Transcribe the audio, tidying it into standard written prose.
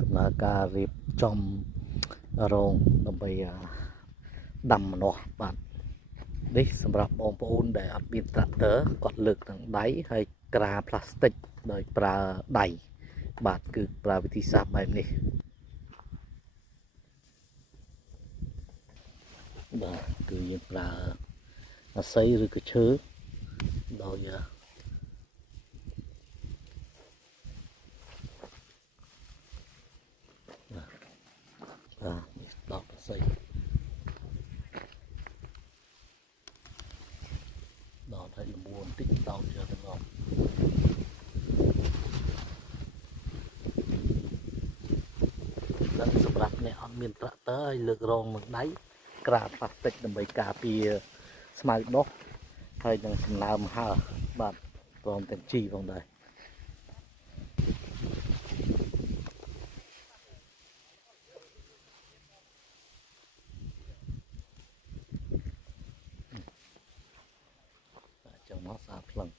ដំណើរការរៀបចំរោងដើម្បីដាំម្នាស់បាទនេះសម្រាប់បងប្អូនដែលអត់មានត្រាក់ទ័រគាត់លើកទាំងដៃហើយក្រាផ្លាស្ទិកដោយប្រើដៃបាទគឺប្រើវិធីសាស្ត្របែបនេះបាទគឺយើងប្រើអាស័យឬក៏ឈើដោយនេះដកអាស័យដល់ហើយល្មមបន្តិចដោតយកទៅងំនិងសម្រាប់អ្នកអត់មានត្រាក់ទ័រឲ្យលើករងនឹងដៃក្រាផ្លាស្ទិកដើម្បីការពារស្មៅដុះហើយនឹងសំណើមហើរបាទព្រមទាំងជីផងដែរចាំមកស្អាតខ្លាំង